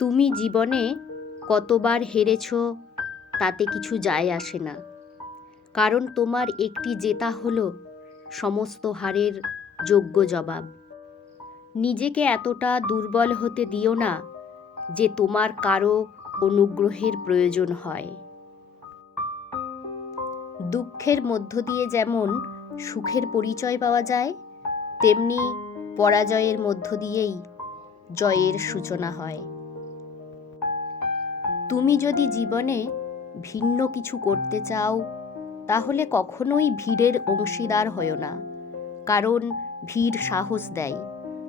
তুমি জীবনে কতবার হেরেছ তাতে কিছু যায় আসে না, কারণ তোমার একটি জেতা হলো সমস্ত হারের যোগ্য জবাব। নিজেকে এতটা দুর্বল হতে দিও না যে তোমার কারো অনুগ্রহের প্রয়োজন হয়। দুঃখের মধ্য দিয়ে যেমন সুখের পরিচয় পাওয়া যায়, তেমনি পরাজয়ের মধ্য দিয়েই জয়ের সূচনা হয়। তুমি যদি জীবনে ভিন্ন কিছু করতে চাও, তাহলে কখনোই ভিড়ের অংশীদার হয়ো না, কারণ ভিড় সাহস দেয়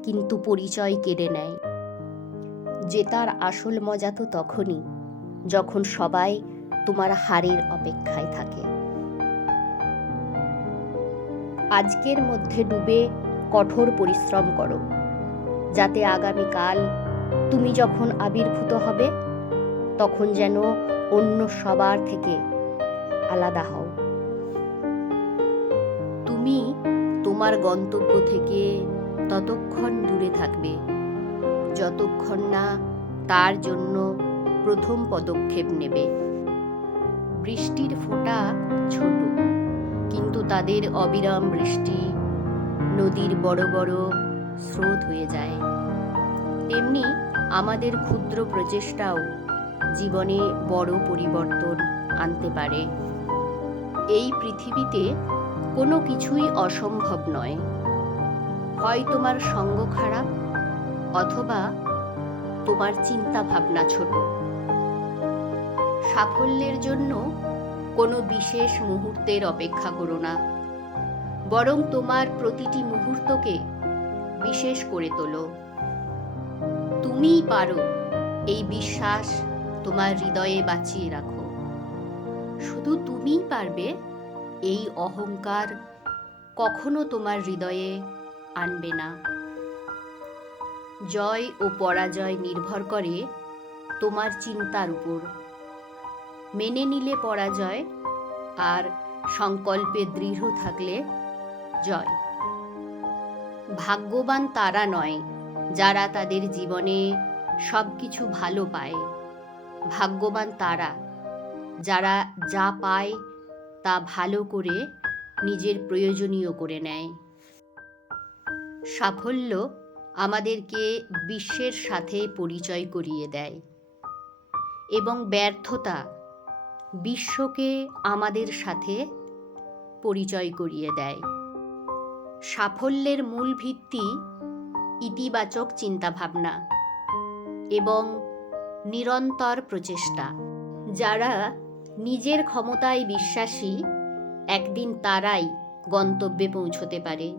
কিন্তু পরিচয় কেড়ে নেয়। জেতার আসল মজা তো তখনই, যখন সবাই তোমার হারের অপেক্ষায় থাকে। আজকের মধ্যে ডুবে কঠোর পরিশ্রম করো, যাতে আগামীকাল তুমি যখন আবির্ভূত হবে তখন যেন অন্য সবার থেকে আলাদা হও। তুমি তোমার গন্তব্য থেকে ততক্ষণ দূরে থাকবে যতক্ষণ না তার জন্য প্রথম পদক্ষেপ নেবে। বৃষ্টির ফোঁটা ছোট, কিন্তু তাদের অবিরাম বৃষ্টি নদীর বড় বড় স্রোত হয়ে যায়। তেমনি আমাদের ক্ষুদ্র প্রচেষ্টাও জীবনে বড় পরিবর্তন আনতে পারে। এই পৃথিবীতে কোনো কিছুই অসম্ভব নয়। হয় তোমার সঙ্গ খারাপ, অথবা তোমার চিন্তা ভাবনা ছোট। সাফল্যের জন্য কোনো বিশেষ মুহূর্তের অপেক্ষা করো না, বরং তোমার প্রতিটি মুহূর্তকে বিশেষ করে তোলো। তুমিই পারো, এই বিশ্বাস তোমার হৃদয়ে বাঁচিয়ে রাখো। শুধু তুমিই পারবে, এই অহংকার কখনো তোমার হৃদয়ে আনবে না। জয় ও পরাজয় নির্ভর করে তোমার চিন্তার উপর। মেনে নিলে পরাজয়, আর সংকল্পে দৃঢ় থাকলে জয়। ভাগ্যবান তারা নয় যারা তাদের জীবনে সবকিছু ভালো পায়। ভাগ্যবান তারা যারা যা পায় তা ভালো করে নিজের প্রয়োজনীয় করে নেয়। সাফল্য আমাদেরকে বিশ্বের সাথে পরিচয় করিয়ে দেয়, এবং ব্যর্থতা বিশ্বকে আমাদের সাথে পরিচয় করিয়ে দেয়। সাফল্যের মূল ভিত্তি ইতিবাচক চিন্তাভাবনা এবং নিরন্তর প্রচেষ্টা। যারা নিজের ক্ষমতায় বিশ্বাসী, একদিন তারাই গন্তব্যে পৌঁছতে পারে।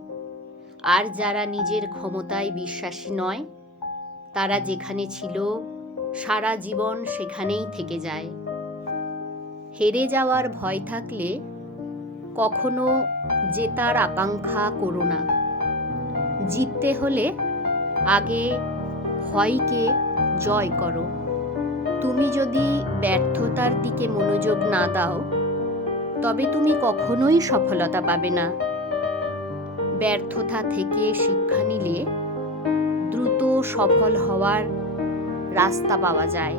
আর যারা নিজের ক্ষমতায় বিশ্বাসী নয়, তারা যেখানে ছিল সারা জীবন সেখানেই থেকে যায়। হেরে যাওয়ার ভয় থাকলে কখনো জেতার আকাঙ্ক্ষা করো না। জিততে হলে আগে ভয়কে জয় করো। তুমি যদি ব্যর্থতার দিকে মনোযোগ না দাও, তবে তুমি কখনোই সফলতা পাবে না। ব্যর্থতা থেকে শিক্ষা নিলে দ্রুত সফল হওয়ার রাস্তা পাওয়া যায়।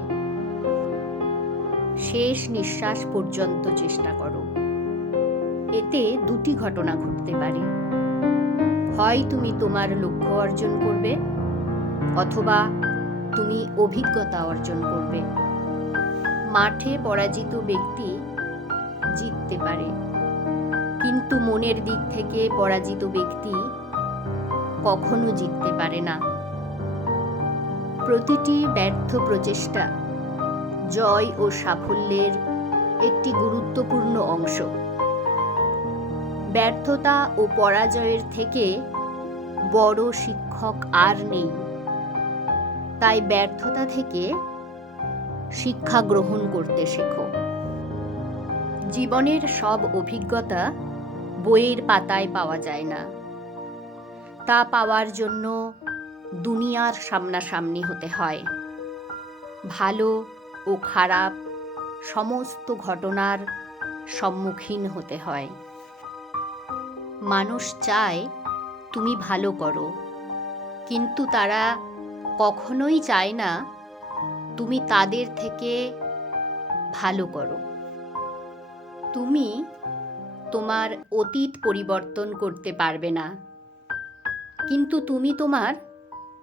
শেষ নিঃশ্বাস পর্যন্ত চেষ্টা করো। এতে দুটি ঘটনা ঘটতে পারে। হয় তুমি তোমার লক্ষ্য অর্জন করবে, অথবা তুমি অভিজ্ঞতা অর্জন করবে। মাঠে পরাজিত ব্যক্তি জিততে পারে, কিন্তু মনের দিক থেকে পরাজিত ব্যক্তি কখনো জিততে পারে না। প্রতিটি ব্যর্থ প্রচেষ্টা জয় ও সাফল্যের একটি গুরুত্বপূর্ণ অংশ। ব্যর্থতা ও পরাজয়ের থেকে বড় শিক্ষক আর নেই। তাই ব্যর্থতা থেকে শিক্ষা গ্রহণ করতে শেখো। জীবনের সব অভিজ্ঞতা বইয়ের পাতায় পাওয়া যায় না। তা পাওয়ার জন্য দুনিয়ার সামনাসামনি হতে হয়। ভালো ও খারাপ সমস্ত ঘটনার সম্মুখীন হতে হয়। মানুষ চায় তুমি ভালো করো, কিন্তু তারা কখনোই চায় না তুমি তাদের থেকে ভালো করো। তুমি তোমার অতীত পরিবর্তন করতে পারবে না, কিন্তু তুমি তোমার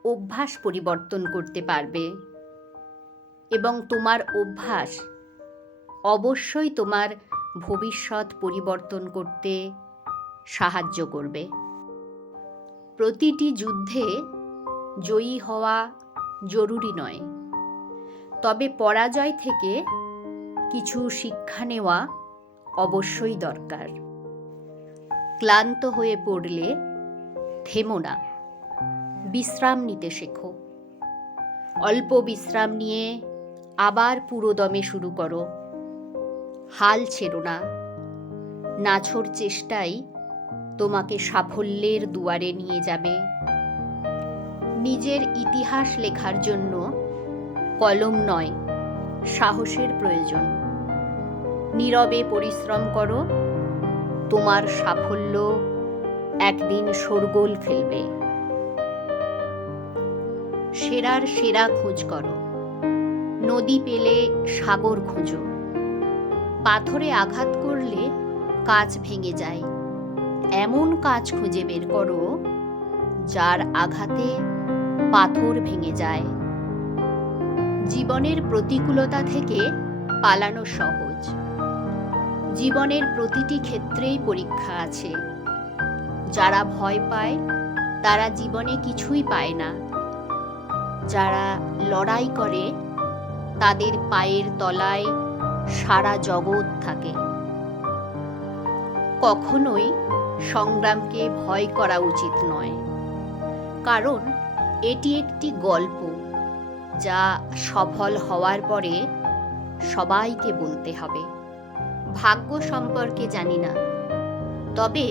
অভ্যাস পরিবর্তন করতে পারবে, এবং তোমার অভ্যাস অবশ্যই তোমার ভবিষ্যৎ পরিবর্তন করতে সাহায্য করবে। প্রতিটি যুদ্ধে জয়ী হওয়া জরুরি নয়, তবে পরাজয় থেকে কিছু শিক্ষা নেওয়া অবশ্যই দরকার। ক্লান্ত হয়ে পড়লে থেমো না, বিশ্রাম নিতে শেখো। অল্প বিশ্রাম নিয়ে আবার পুরোদমে শুরু করো। হাল ছেড়ো না। নাছোড় চেষ্টাই তোমাকে সাফল্যের দুয়ারে নিয়ে যাবে। নিজের ইতিহাস লেখার জন্য কলম নয়, সাহসের প্রয়োজন। নীরবে পরিশ্রম করো, তোমার সাফল্য একদিন শোরগোল ফেলবে। সেরার সেরা খোঁজ করো, নদী পেলে সাগর খোঁজো। পাথরে আঘাত করলে কাঁচ ভেঙে যায়, এমন কাজ খুঁজে বের করো যার আঘাতে পাথর ভেঙে যায়। জীবনের প্রতিকূলতা থেকে পালানো সহজ। জীবনের প্রতিটি ক্ষেত্রেই পরীক্ষা আছে। যারা ভয় পায় তারা জীবনে কিছুই পায় না। যারা লড়াই করে তাদের পায়ের তলায় সারা জগৎ থাকে। কখনোই সংগ্রামকে ভয় করা উচিত নয়, কারণ এটি একটি গল্প যা সফল হওয়ার পরে সবাইকে বলতে হবে। ভাগ্য সম্পর্কে জানি না, তবে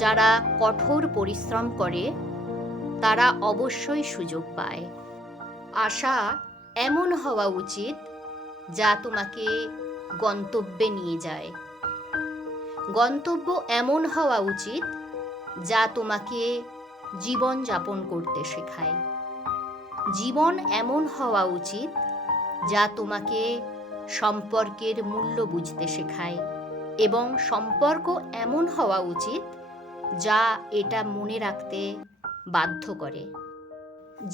যারা কঠোর পরিশ্রম করে তারা অবশ্যই সুযোগ পায়। আশা এমন হওয়া উচিত যা তোমাকে গন্তব্যে নিয়ে যায়। গন্তব্য এমন হওয়া উচিত যা তোমাকে জীবন যাপন করতে শেখায়। জীবন এমন হওয়া উচিত যা তোমাকে সম্পর্কের মূল্য বুঝতে শেখায়, এবং সম্পর্ক এমন হওয়া উচিত যা এটা মনে রাখতে বাধ্য করে।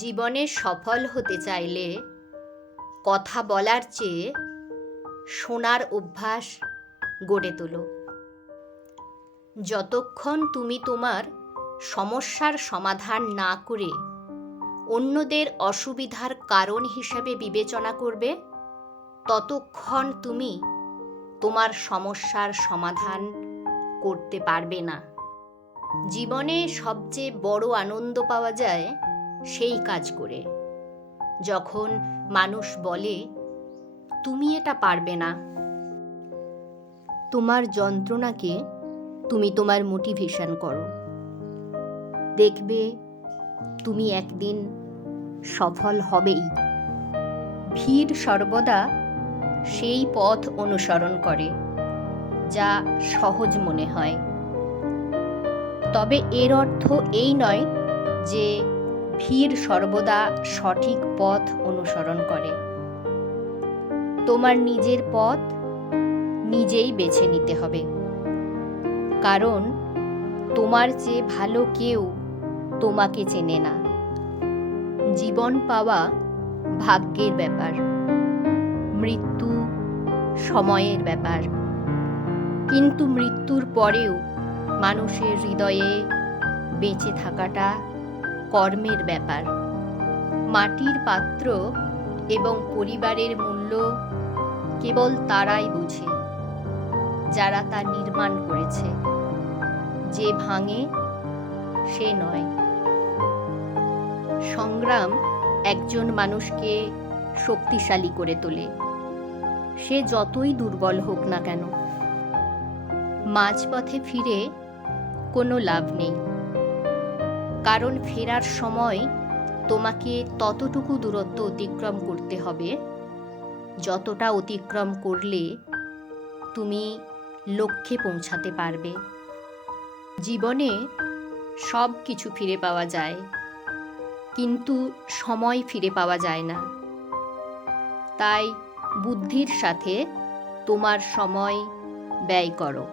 জীবনে সফল হতে চাইলে কথা বলার চেয়ে শোনার অভ্যাস গড়ে তোলো। যতক্ষণ তুমি তোমার সমস্যার সমাধান না করে অন্যদের অসুবিধার কারণ হিসেবে বিবেচনা করবে, ততক্ষণ তুমি তোমার সমস্যার সমাধান করতে পারবে না। জীবনে সবচেয়ে বড় আনন্দ পাওয়া যায় সেই কাজ করে, যখন মানুষ বলে তুমি এটা পারবে না। তোমার যন্ত্রণাকে তুমি তোমার মোটিভেশন করো। দেখবে তুমি একদিন সফল হবেই। ভিড় সর্বদা সেই পথ অনুসরণ করে যা সহজ মনে হয়। তবে এর অর্থ এই নয় যে ভিড় সর্বদা সঠিক পথ অনুসরণ করে। তোমার নিজের পথ নিজেই বেছে নিতে হবে, কারণ তোমার চেয়ে ভালো কেউ তোমাকে চেনে না। জীবন পাওয়া ভাগ্যের ব্যাপার, মৃত্যু সময়ের ব্যাপার, কিন্তু মৃত্যুর পরেও মানুষের হৃদয়ে বেঁচে থাকাটা কর্মের ব্যাপার। মাটির পাত্র এবং পরিবারের মূল্য কেবল তারাই বুঝে যারা তা নির্মাণ করেছে। যে ভাঙে সে নয়। সংগ্রাম একজন মানুষকে শক্তিশালী করে তোলে, সে যতই দুর্বল হোক না কেন। মাঝপথে ফিরে কোনো লাভ নেই, কারণ ফেরার সময় তোমাকে ততটুকু দূরত্ব অতিক্রম করতে হবে যতটা অতিক্রম করলে তুমি লক্ষ্যে পৌঁছাতে পারবে। জীবনে সব কিছু ফিরে পাওয়া যায়, কিন্তু সময় ফিরে পাওয়া যায় না। তাই বুদ্ধির সাথে তোমার সময় ব্যয় করো।